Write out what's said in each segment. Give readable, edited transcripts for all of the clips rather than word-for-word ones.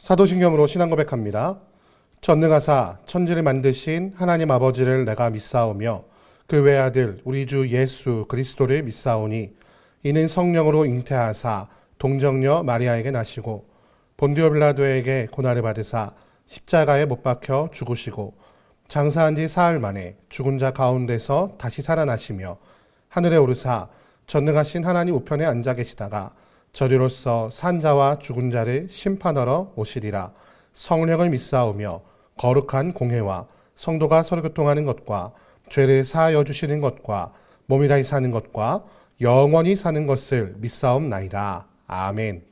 사도신경으로 신앙 고백합니다. 전능하사 천지를 만드신 하나님 아버지를 내가 믿사오며 그 외아들 우리 주 예수 그리스도를 믿사오니 이는 성령으로 잉태하사 동정녀 마리아에게 나시고 본디오 빌라도에게 고난을 받으사 십자가에 못 박혀 죽으시고 장사한 지 사흘 만에 죽은 자 가운데서 다시 살아나시며 하늘에 오르사 전능하신 하나님 우편에 앉아 계시다가 저리로서 산자와 죽은 자를 심판하러 오시리라. 성령을 믿사오며 거룩한 공회와 성도가 서로 교통하는 것과 죄를 사하여 주시는 것과 몸이 다시 사는 것과 영원히 사는 것을 믿사옵나이다. 아멘.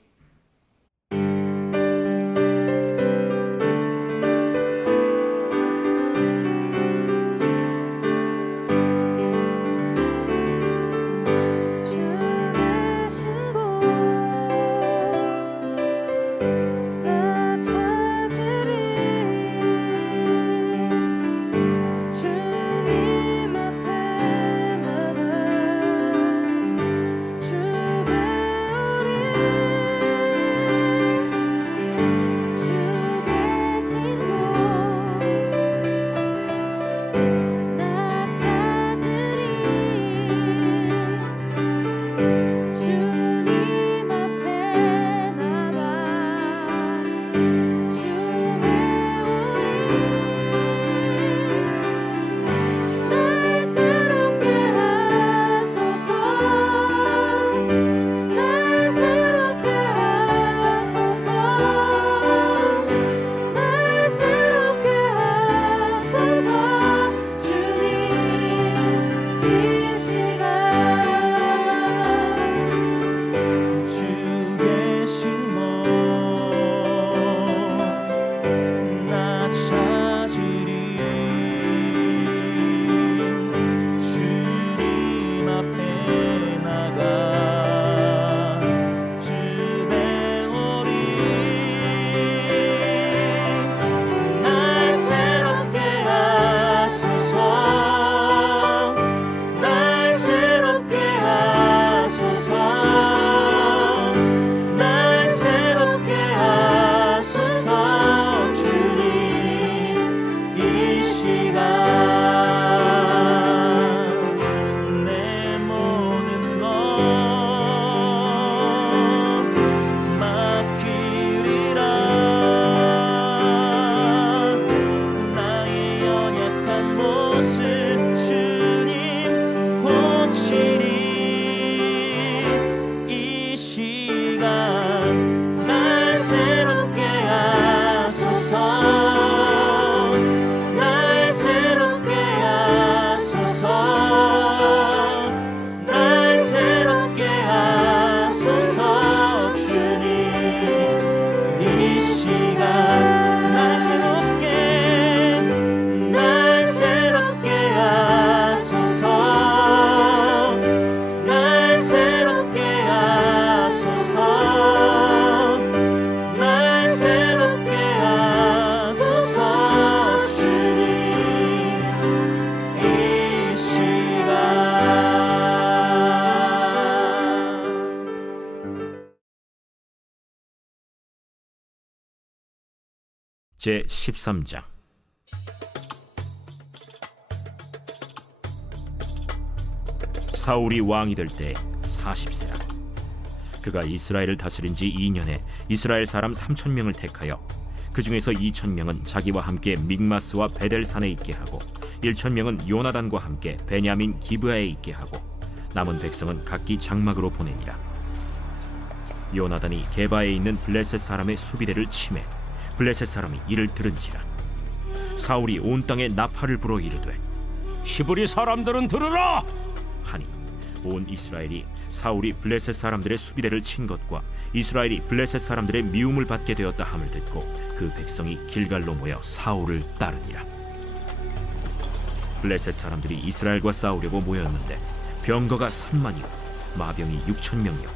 제13장. 사울이 왕이 될 때 40세라. 그가 이스라엘을 다스린 지 2년에 이스라엘 사람 3,000명을 택하여 그 중에서 2,000명은 자기와 함께 믹마스와 베델산에 있게 하고 1,000명은 요나단과 함께 베냐민 기브아에 있게 하고 남은 백성은 각기 장막으로 보내니라. 요나단이 게바에 있는 블레셋 사람의 수비대를 치매 블레셋 사람이 이를 들은지라. 사울이 온 땅에 나팔을 불어 이르되 히브리 사람들은 들으라! 하니 온 이스라엘이 사울이 블레셋 사람들의 수비대를 친 것과 이스라엘이 블레셋 사람들의 미움을 받게 되었다 함을 듣고 그 백성이 길갈로 모여 사울을 따르니라. 블레셋 사람들이 이스라엘과 싸우려고 모였는데 병거가 3만이요 마병이 6,000명이요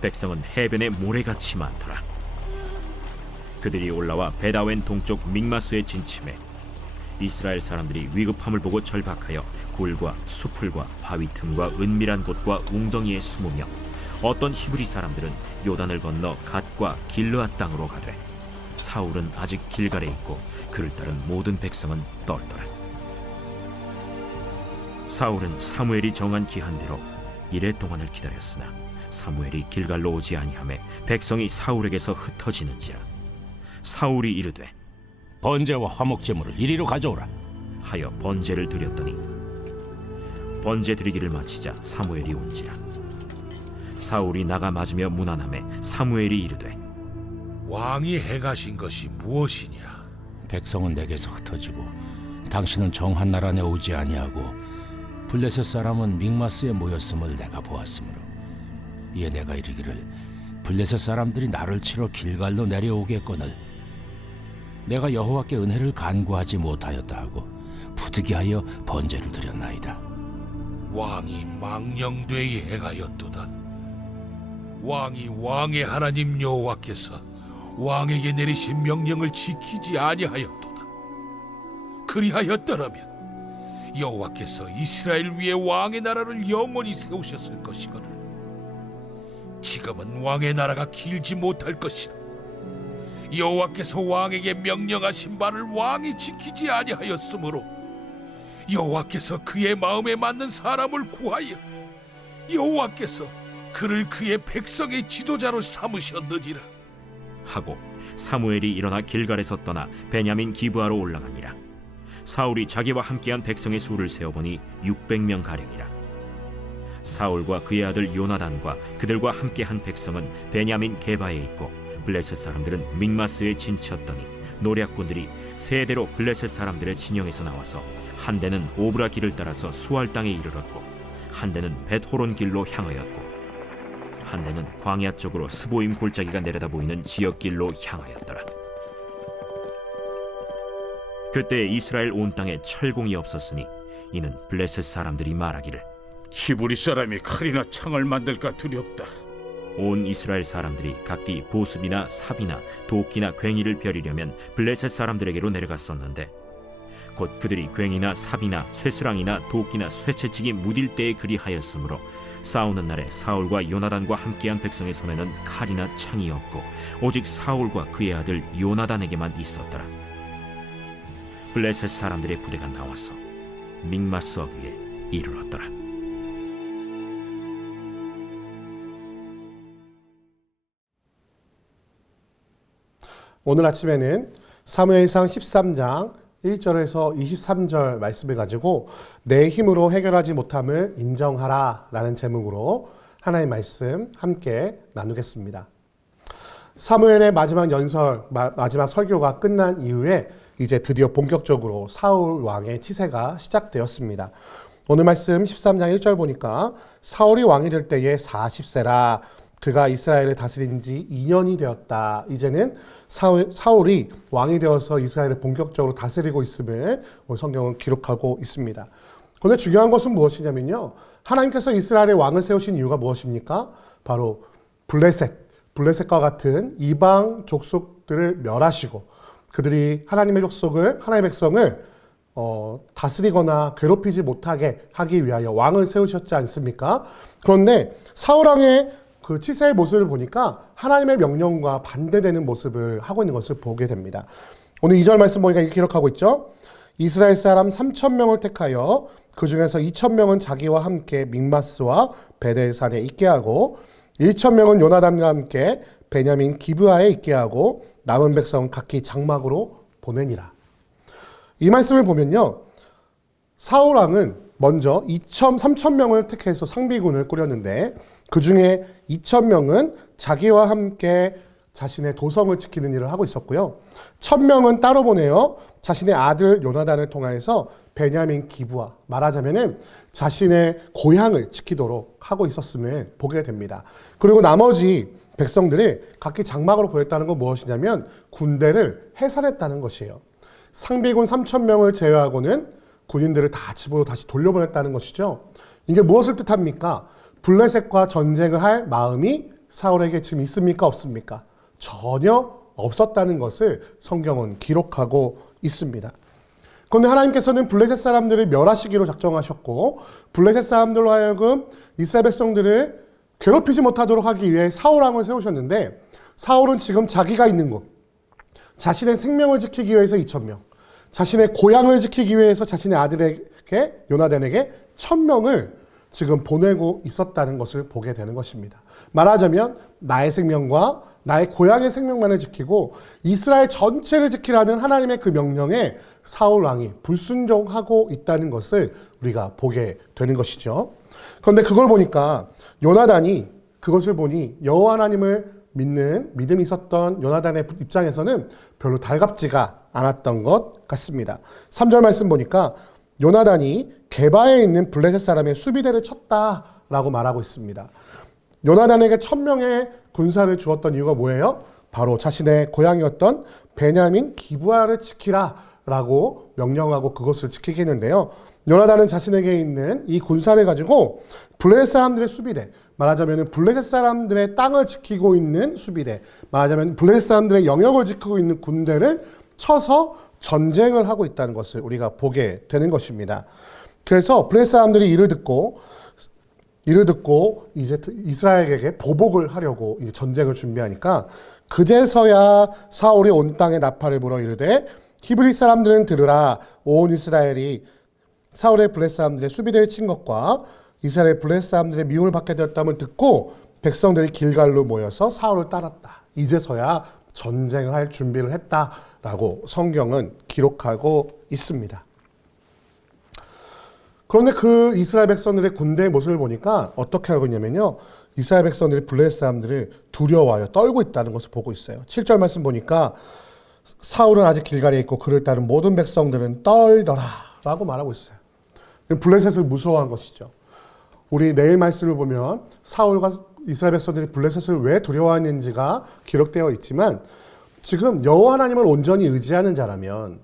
백성은 해변에 모래같이 많더라. 그들이 올라와 베다웬 동쪽 믹마스에 진침해 이스라엘 사람들이 위급함을 보고 절박하여 굴과 수풀과 바위 틈과 은밀한 곳과 웅덩이에 숨으며 어떤 히브리 사람들은 요단을 건너 갓과 길르앗 땅으로 가되 사울은 아직 길갈에 있고 그를 따른 모든 백성은 떨더라. 사울은 사무엘이 정한 기한대로 이레 동안을 기다렸으나 사무엘이 길갈로 오지 아니하매 백성이 사울에게서 흩어지는지라. 사울이 이르되 번제와 화목 제물을 이리로 가져오라. 하여 번제를 드렸더니 번제 드리기를 마치자 사무엘이 온지라. 사울이 나가 맞으며 문안하매 사무엘이 이르되 왕이 행하신 것이 무엇이냐? 백성은 내게서 흩어지고 당신은 정한 나라 내 오지 아니하고 블레셋 사람은 믹마스에 모였음을 내가 보았으므로 이에 내가 이르기를 블레셋 사람들이 나를 치러 길갈로 내려오겠거늘 내가 여호와께 은혜를 간구하지 못하였다 하고 부득이하여 번제를 드렸나이다. 왕이 망령되이 행하였도다. 왕이 왕의 하나님 여호와께서 왕에게 내리신 명령을 지키지 아니하였도다. 그리하였더라면 여호와께서 이스라엘 위에 왕의 나라를 영원히 세우셨을 것이거늘 지금은 왕의 나라가 길지 못할 것이라. 여호와께서 왕에게 명령하신 바를 왕이 지키지 아니하였으므로 여호와께서 그의 마음에 맞는 사람을 구하여 여호와께서 그를 그의 백성의 지도자로 삼으셨느니라 하고 사무엘이 일어나 길갈에서 떠나 베냐민 기브아로 올라가니라. 사울이 자기와 함께한 백성의 수를 세어보니 600명 가량이라. 사울과 그의 아들 요나단과 그들과 함께한 백성은 베냐민 게바에 있고 블레셋 사람들은 믹마스에 진쳤더니 노략군들이 세 대로 블레셋 사람들의 진영에서 나와서 한 대는 오브라 길을 따라서 수알 땅에 이르렀고 한 대는 벳호론 길로 향하였고 한 대는 광야 쪽으로 스보임 골짜기가 내려다 보이는 지역길로 향하였더라. 그때 이스라엘 온 땅에 철공이 없었으니 이는 블레셋 사람들이 말하기를 히브리 사람이 칼이나 창을 만들까 두렵다. 온 이스라엘 사람들이 각기 보습이나 삽이나 도끼나 괭이를 벼리려면 블레셋 사람들에게로 내려갔었는데 곧 그들이 괭이나 삽이나 쇠스랑이나 도끼나 쇠채찍이 무딜 때에 그리하였으므로 싸우는 날에 사울과 요나단과 함께한 백성의 손에는 칼이나 창이 없고 오직 사울과 그의 아들 요나단에게만 있었더라. 블레셋 사람들의 부대가 나와서 믹마스 어귀에 이르렀더라. 오늘 아침에는 사무엘상 13장 1절에서 23절 말씀을 가지고 내 힘으로 해결하지 못함을 인정하라 라는 제목으로 하나의 말씀 함께 나누겠습니다. 사무엘의 마지막 연설, 마지막 설교가 끝난 이후에 이제 드디어 본격적으로 사울 왕의 치세가 시작되었습니다. 오늘 말씀 13장 1절 보니까 사울이 왕이 될 때에 40세라 그가 이스라엘을 다스린 지 2년이 되었다. 이제는 사울이 왕이 되어서 이스라엘을 본격적으로 다스리고 있음을 오늘 성경은 기록하고 있습니다. 그런데 중요한 것은 무엇이냐면요. 하나님께서 이스라엘의 왕을 세우신 이유가 무엇입니까? 바로 블레셋과 같은 이방 족속들을 멸하시고 그들이 하나님의 족속을, 하나님의 백성을 다스리거나 괴롭히지 못하게 하기 위하여 왕을 세우셨지 않습니까? 그런데 사울왕의 그 치세의 모습을 보니까 하나님의 명령과 반대되는 모습을 하고 있는 것을 보게 됩니다. 오늘 2절 말씀 보니까 이렇게 기록하고 있죠. 이스라엘 사람 3,000명을 택하여 그 중에서 2,000명은 자기와 함께 믹마스와 베델산에 있게 하고 1,000명은 요나단과 함께 베냐민 기브아에 있게 하고 남은 백성은 각기 장막으로 보내니라. 이 말씀을 보면요. 사울 왕은 먼저 3,000명을 택해서 상비군을 꾸렸는데 그 중에 2,000명은 자기와 함께 자신의 도성을 지키는 일을 하고 있었고요. 1,000명은 따로 보내어 자신의 아들 요나단을 통해서 베냐민 기브아, 말하자면은 자신의 고향을 지키도록 하고 있었음을 보게 됩니다. 그리고 나머지 백성들이 각기 장막으로 보냈다는 건 무엇이냐면 군대를 해산했다는 것이에요. 상비군 3,000명을 제외하고는 군인들을 다 집으로 다시 돌려보냈다는 것이죠. 이게 무엇을 뜻합니까? 블레셋과 전쟁을 할 마음이 사울에게 지금 있습니까? 없습니까? 전혀 없었다는 것을 성경은 기록하고 있습니다. 그런데 하나님께서는 블레셋 사람들을 멸하시기로 작정하셨고 블레셋 사람들로 하여금 이스라엘 백성들을 괴롭히지 못하도록 하기 위해 사울 왕을 세우셨는데 사울은 지금 자기가 있는 곳, 자신의 생명을 지키기 위해서 2,000명, 자신의 고향을 지키기 위해서 자신의 아들에게 요나단에게 1,000명을 지금 보내고 있었다는 것을 보게 되는 것입니다. 말하자면 나의 생명과 나의 고향의 생명만을 지키고 이스라엘 전체를 지키라는 하나님의 그 명령에 사울 왕이 불순종하고 있다는 것을 우리가 보게 되는 것이죠. 그런데 그걸 보니까 요나단이 그것을 보니 여호와 하나님을 믿는 믿음이 있었던 요나단의 입장에서는 별로 달갑지가 않았던 것 같습니다. 3절 말씀 보니까 요나단이 게바에 있는 블레셋 사람의 수비대를 쳤다라고 말하고 있습니다. 요나단에게 1,000명의 군사를 주었던 이유가 뭐예요? 바로 자신의 고향이었던 베냐민 기브아를 지키라라고 명령하고 그것을 지키게 했는데요. 요나단은 자신에게 있는 이 군사를 가지고 블레셋 사람들의 수비대, 말하자면 블레셋 사람들의 땅을 지키고 있는 수비대, 말하자면 블레셋 사람들의 영역을 지키고 있는 군대를 쳐서 전쟁을 하고 있다는 것을 우리가 보게 되는 것입니다. 그래서 블레셋 사람들이 이를 듣고 이제 이스라엘에게 보복을 하려고 이제 전쟁을 준비하니까 그제서야 사울이 온 땅에 나팔을 불어 이르되 히브리 사람들은 들으라, 온 이스라엘이 사울의 블레셋 사람들의 수비대를 친 것과 이스라엘 블레셋 사람들의 미움을 받게 되었다면 듣고 백성들이 길갈로 모여서 사울을 따랐다. 이제서야 전쟁을 할 준비를 했다라고 성경은 기록하고 있습니다. 그런데 그 이스라엘 백성들의 군대의 모습을 보니까 어떻게 하고 있냐면요. 이스라엘 백성들이 블레셋 사람들을 두려워하여 떨고 있다는 것을 보고 있어요. 7절 말씀 보니까 사울은 아직 길갈에 있고 그를 따른 모든 백성들은 떨더라 라고 말하고 있어요. 블레셋을 무서워한 것이죠. 우리 내일 말씀을 보면 사울과 이스라엘 백성들이 블레셋을 왜 두려워했는지가 기록되어 있지만 지금 여호와 하나님을 온전히 의지하는 자라면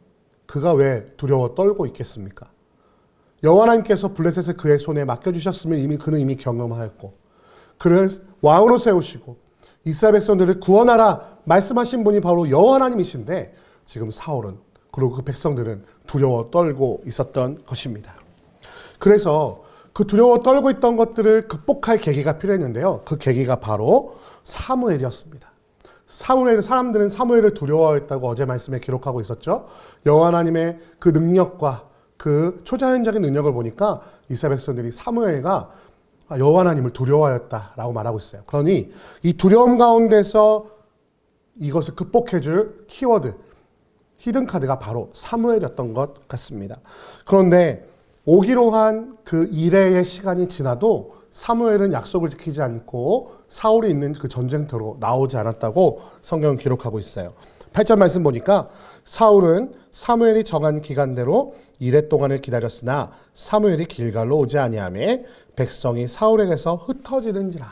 그가 왜 두려워 떨고 있겠습니까? 여호와 하나님께서 블레셋을 그의 손에 맡겨주셨으면 그는 이미 경험하였고 그를 왕으로 세우시고 이스라엘 백성들을 구원하라 말씀하신 분이 바로 여호와 하나님이신데 지금 사울은 그리고 그 백성들은 두려워 떨고 있었던 것입니다. 그래서 그 두려워 떨고 있던 것들을 극복할 계기가 필요했는데요. 그 계기가 바로 사무엘이었습니다. 사람들은 사무엘을 두려워했다고 어제 말씀에 기록하고 있었죠. 여호와 하나님의 그 능력과 그 초자연적인 능력을 보니까 이스라엘 백성들이 사무엘과 여호와 하나님을 두려워하였다라고 말하고 있어요. 그러니 이 두려움 가운데서 이것을 극복해줄 키워드, 히든카드가 바로 사무엘이었던 것 같습니다. 그런데 오기로 한 그 이레의 시간이 지나도 사무엘은 약속을 지키지 않고 사울이 있는 그 전쟁터로 나오지 않았다고 성경은 기록하고 있어요. 8절 말씀 보니까 사울은 사무엘이 정한 기간대로 이레 동안을 기다렸으나 사무엘이 길갈로 오지 아니하매 백성이 사울에게서 흩어지는지라.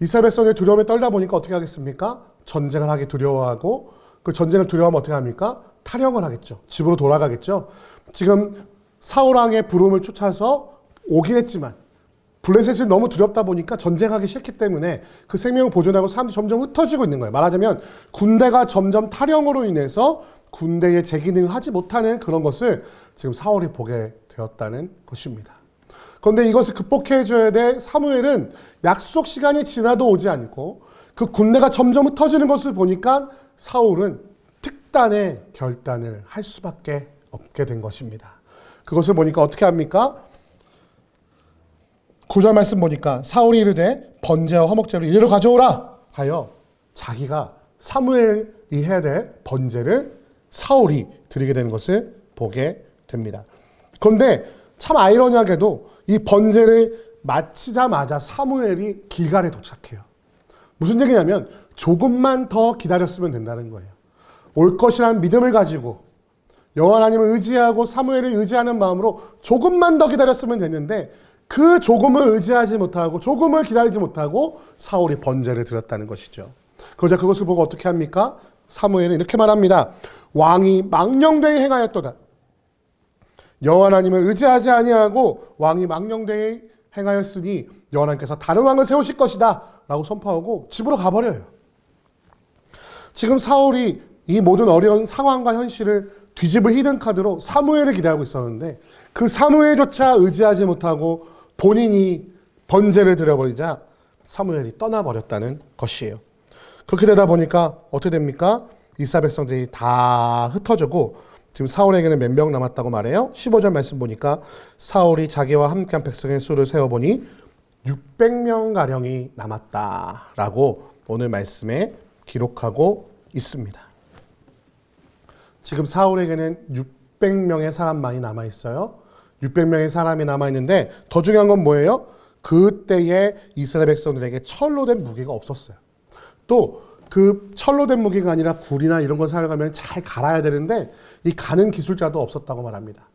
이스라엘 백성의 두려움에 떨다 보니까 어떻게 하겠습니까? 전쟁을 하기 두려워하고 그 전쟁을 두려워하면 어떻게 합니까? 탈영을 하겠죠. 집으로 돌아가겠죠. 지금 사울 왕의 부름을 쫓아서 오긴 했지만 블레셋이 너무 두렵다 보니까 전쟁하기 싫기 때문에 그 생명을 보존하고 사람들이 점점 흩어지고 있는 거예요. 말하자면 군대가 점점 탈영으로 인해서 군대의 재기능을 하지 못하는 그런 것을 지금 사울이 보게 되었다는 것입니다. 그런데 이것을 극복해줘야 될 사무엘은 약속 시간이 지나도 오지 않고 그 군대가 점점 흩어지는 것을 보니까 사울은 특단의 결단을 할 수밖에 없게 된 것입니다. 그것을 보니까 어떻게 합니까? 9절 말씀 보니까 사울이 이르되 번제와 화목제를 이리로 가져오라 하여 자기가 사무엘이 해야 될 번제를 사울이 드리게 되는 것을 보게 됩니다. 그런데 참 아이러니하게도 이 번제를 마치자마자 사무엘이 길갈에 도착해요. 무슨 얘기냐면 조금만 더 기다렸으면 된다는 거예요. 올 것이라는 믿음을 가지고 여호와 하나님을 의지하고 사무엘을 의지하는 마음으로 조금만 더 기다렸으면 됐는데 그 조금을 의지하지 못하고 조금을 기다리지 못하고 사울이 번제를 드렸다는 것이죠. 그러자 그것을 보고 어떻게 합니까? 사무엘은 이렇게 말합니다. 왕이 망령되이 행하였도다. 여호와 하나님을 의지하지 아니하고 왕이 망령되이 행하였으니 여호와 하나님께서 다른 왕을 세우실 것이다 라고 선포하고 집으로 가버려요. 지금 사울이 이 모든 어려운 상황과 현실을 뒤집을 히든카드로 사무엘을 기대하고 있었는데 그 사무엘조차 의지하지 못하고 본인이 번제를 드려버리자 사무엘이 떠나버렸다는 것이에요. 그렇게 되다 보니까 어떻게 됩니까? 이스라엘 백성들이 다 흩어지고 지금 사울에게는 몇 명 남았다고 말해요. 15절 말씀 보니까 사울이 자기와 함께한 백성의 수를 세어보니 600명가량이 남았다라고 오늘 말씀에 기록하고 있습니다. 지금 사울에게는 600명의 사람만이 남아있어요. 600명의 사람이 남아있는데 더 중요한 건 뭐예요? 그때의 이스라엘 백성들에게 철로 된 무기가 없었어요. 또 그 철로 된 무기가 아니라 굴이나 이런 걸 사용하면 잘 갈아야 되는데 이 가는 기술자도 없었다고 말합니다.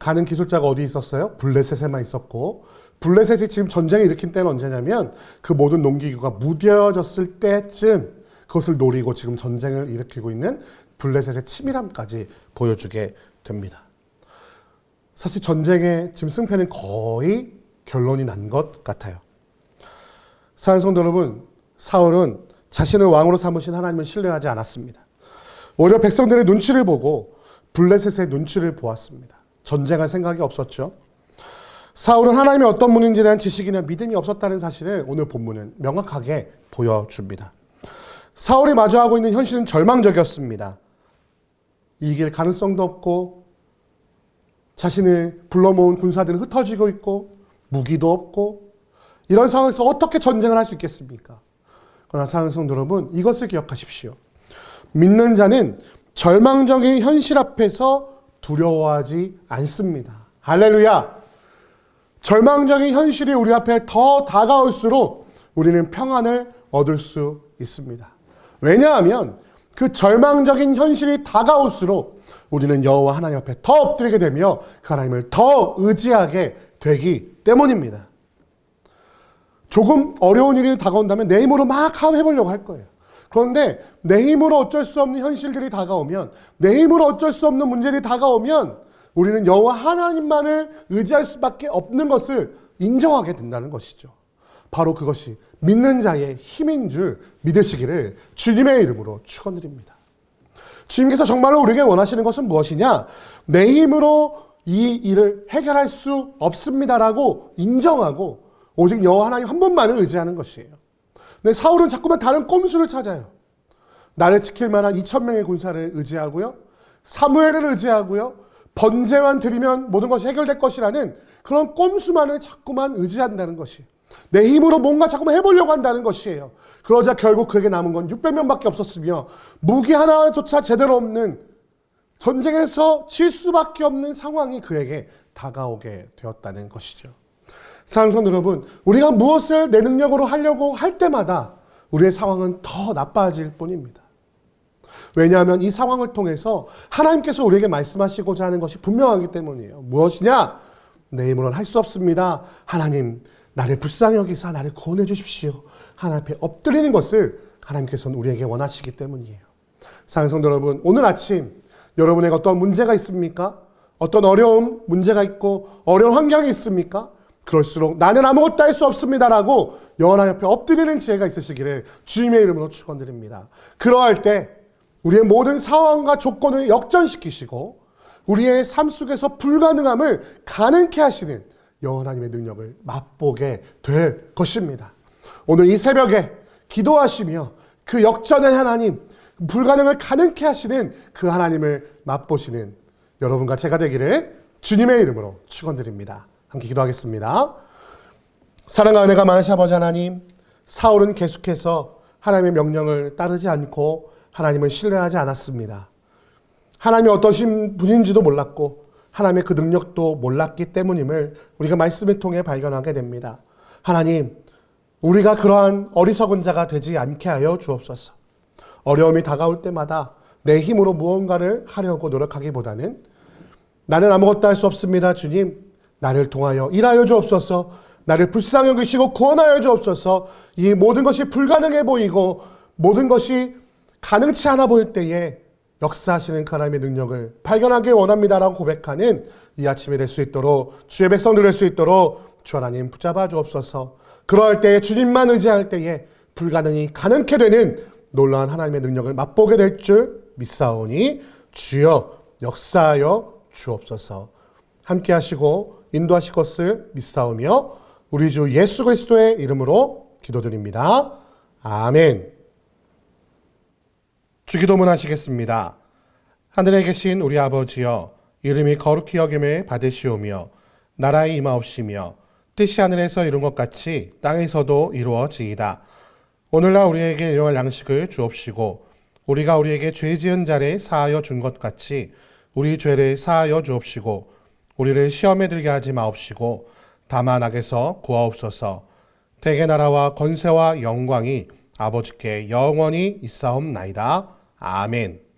가는 기술자가 어디 있었어요? 블레셋에만 있었고, 블레셋이 지금 전쟁을 일으킨 때는 언제냐면 그 모든 농기구가 무뎌졌을 때쯤 그것을 노리고 지금 전쟁을 일으키고 있는 블레셋의 치밀함까지 보여주게 됩니다. 사실 전쟁의 지금 승패는 거의 결론이 난 것 같아요. 사랑하는 성도 여러분, 사울은 자신을 왕으로 삼으신 하나님을 신뢰하지 않았습니다. 오히려 백성들의 눈치를 보고 블레셋의 눈치를 보았습니다. 전쟁할 생각이 없었죠. 사울은 하나님이 어떤 분인지에 대한 지식이나 믿음이 없었다는 사실을 오늘 본문은 명확하게 보여줍니다. 사울이 마주하고 있는 현실은 절망적이었습니다. 이길 가능성도 없고 자신을 불러 모은 군사들은 흩어지고 있고 무기도 없고 이런 상황에서 어떻게 전쟁을 할 수 있겠습니까? 그러나 사랑하는 성도 여러분, 이것을 기억하십시오. 믿는 자는 절망적인 현실 앞에서 두려워하지 않습니다. 할렐루야! 절망적인 현실이 우리 앞에 더 다가올수록 우리는 평안을 얻을 수 있습니다. 왜냐하면 그 절망적인 현실이 다가올수록 우리는 여호와 하나님 앞에 더 엎드리게 되며 그 하나님을 더 의지하게 되기 때문입니다. 조금 어려운 일이 다가온다면 내 힘으로 막 해보려고 할 거예요. 그런데 내 힘으로 어쩔 수 없는 현실들이 다가오면, 내 힘으로 어쩔 수 없는 문제들이 다가오면 우리는 여호와 하나님만을 의지할 수밖에 없는 것을 인정하게 된다는 것이죠. 바로 그것이 믿는 자의 힘인 줄 믿으시기를 주님의 이름으로 축원드립니다. 주님께서 정말로 우리에게 원하시는 것은 무엇이냐? 내 힘으로 이 일을 해결할 수 없습니다라고 인정하고 오직 여호와 하나님 한 분만을 의지하는 것이에요. 근데 사울은 자꾸만 다른 꼼수를 찾아요. 나를 지킬 만한 2,000명의 군사를 의지하고요. 사무엘을 의지하고요. 번제만 드리면 모든 것이 해결될 것이라는 그런 꼼수만을 자꾸만 의지한다는 것이에요. 내 힘으로 뭔가 자꾸만 해보려고 한다는 것이에요. 그러자 결국 그에게 남은 건 600명밖에 없었으며 무기 하나조차 제대로 없는 전쟁에서 질 수밖에 없는 상황이 그에게 다가오게 되었다는 것이죠. 사랑하는 성도 여러분, 우리가 무엇을 내 능력으로 하려고 할 때마다 우리의 상황은 더 나빠질 뿐입니다. 왜냐하면 이 상황을 통해서 하나님께서 우리에게 말씀하시고자 하는 것이 분명하기 때문이에요. 무엇이냐? 내 힘으로는 할 수 없습니다. 하나님, 나를 불쌍히 여기사 나를 구원해 주십시오. 하나님 앞에 엎드리는 것을 하나님께서는 우리에게 원하시기 때문이에요. 사랑하는 성도 여러분, 오늘 아침 여러분에게 어떤 문제가 있습니까? 어떤 어려움, 문제가 있고 어려운 환경이 있습니까? 그럴수록 나는 아무것도 할 수 없습니다라고 여호와 하나님 앞에 엎드리는 지혜가 있으시기를 주님의 이름으로 축원드립니다. 그러할 때 우리의 모든 상황과 조건을 역전시키시고 우리의 삶 속에서 불가능함을 가능케 하시는 여호와 하나님의 능력을 맛보게 될 것입니다. 오늘 이 새벽에 기도하시며 그 역전의 하나님, 불가능을 가능케 하시는 그 하나님을 맛보시는 여러분과 제가 되기를 주님의 이름으로 축원드립니다. 함께 기도하겠습니다. 사랑과 은혜가 많으신 아버지 하나님, 사울은 계속해서 하나님의 명령을 따르지 않고 하나님을 신뢰하지 않았습니다. 하나님이 어떠신 분인지도 몰랐고 하나님의 그 능력도 몰랐기 때문임을 우리가 말씀을 통해 발견하게 됩니다. 하나님, 우리가 그러한 어리석은 자가 되지 않게 하여 주옵소서. 어려움이 다가올 때마다 내 힘으로 무언가를 하려고 노력하기보다는 나는 아무것도 할 수 없습니다. 주님, 나를 통하여 일하여 주옵소서. 나를 불쌍히 여기시고 구원하여 주옵소서. 이 모든 것이 불가능해 보이고 모든 것이 가능치 않아 보일 때에 역사하시는 하나님의 능력을 발견하기 원합니다라고 고백하는 이 아침이 될 수 있도록, 주의 백성들 될 수 있도록 주 하나님 붙잡아 주옵소서. 그러할 때에 주님만 의지할 때에 불가능이 가능케 되는 놀라운 하나님의 능력을 맛보게 될 줄 믿사오니 주여 역사하여 주옵소서. 함께 하시고 인도하실 것을 믿사오며 우리 주 예수 그리스도의 이름으로 기도드립니다. 아멘. 주기도문 하시겠습니다. 하늘에 계신 우리 아버지여, 이름이 거룩히 여김을 받으시오며 나라의 임하옵시며 뜻이 하늘에서 이룬 것 같이 땅에서도 이루어지이다. 오늘날 우리에게 일용할 양식을 주옵시고 우리가 우리에게 죄 지은 자를 사하여 준 것 같이 우리 죄를 사하여 주옵시고 우리를 시험에 들게 하지 마옵시고 다만 악에서 구하옵소서. 대개 나라와 권세와 영광이 아버지께 영원히 있사옵나이다. 아멘.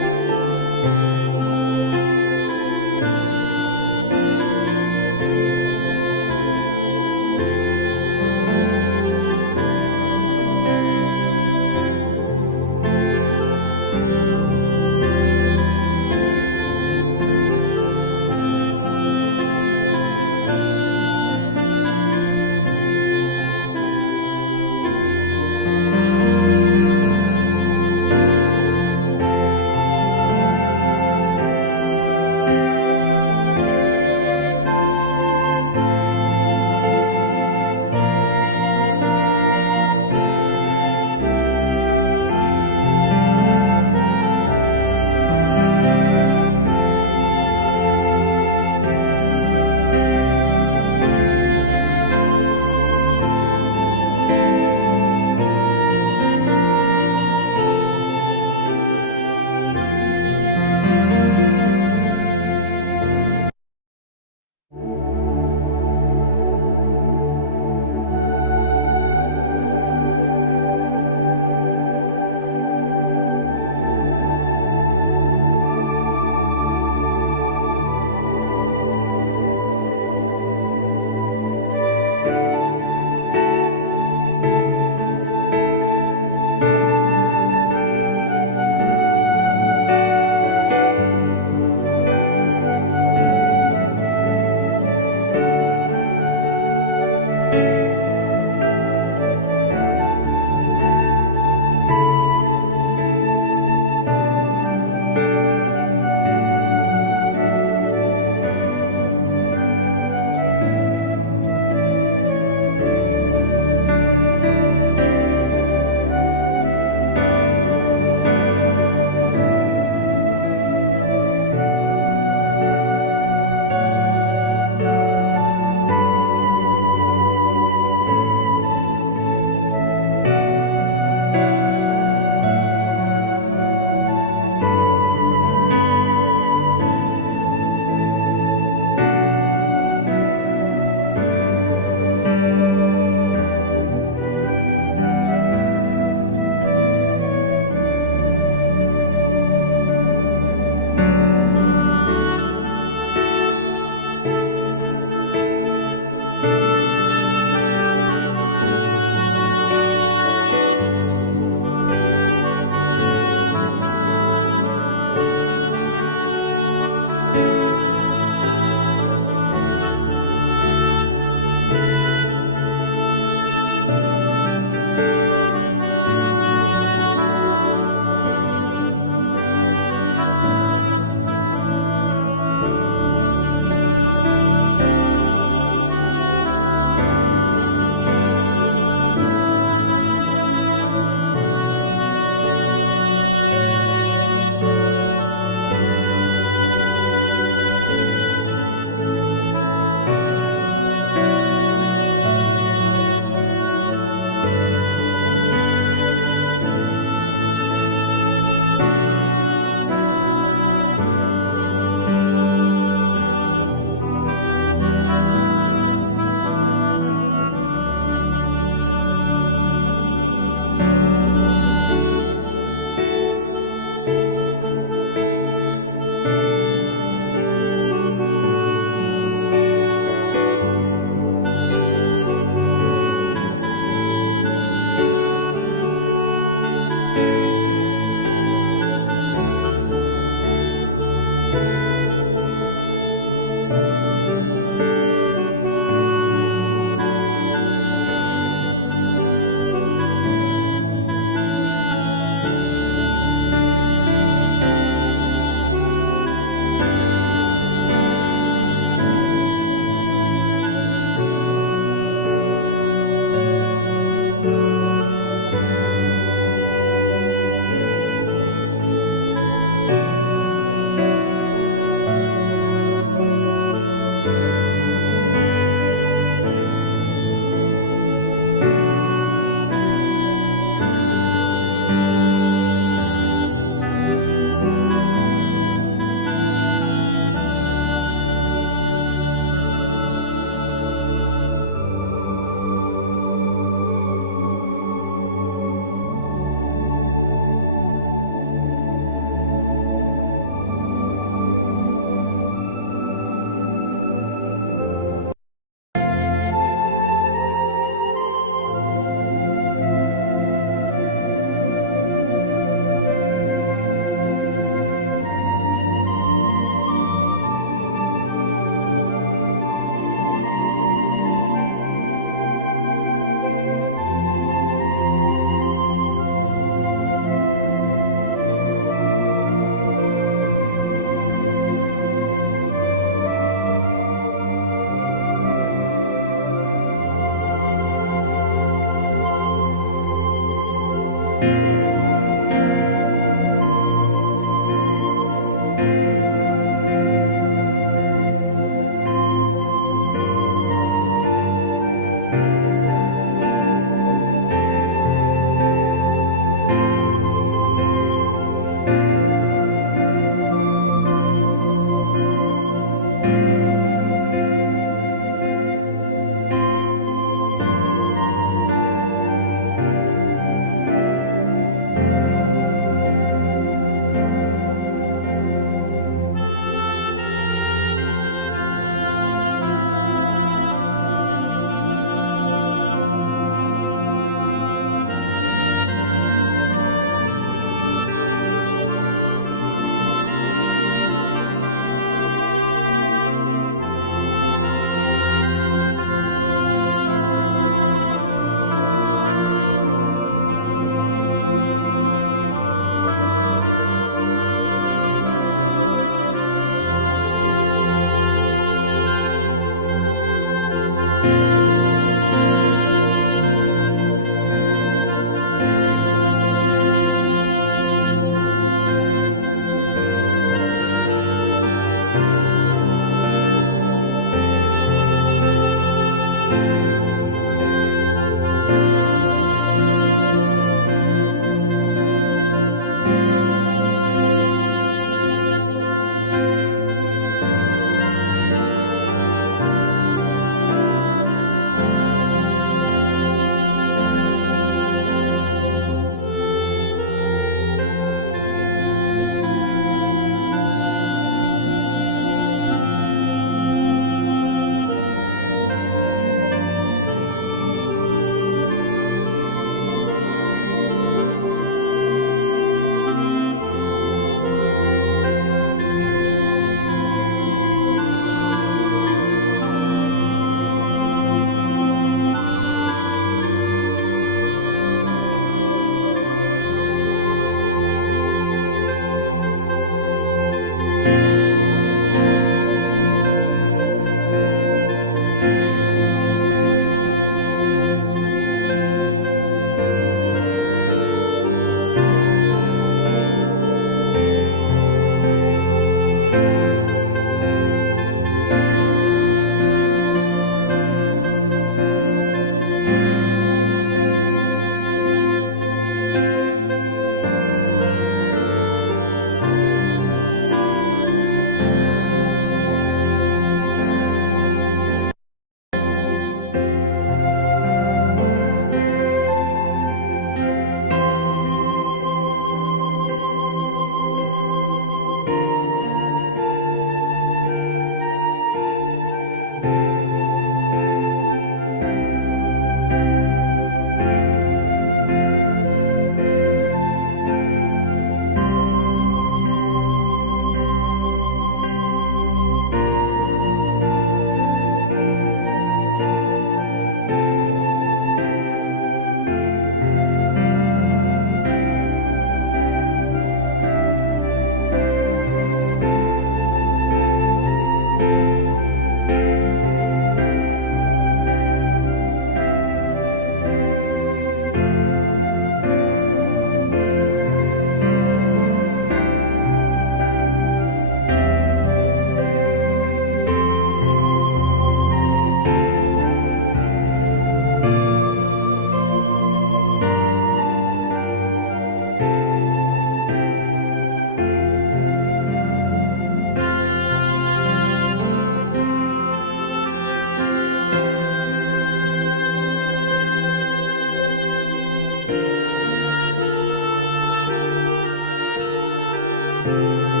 하리라.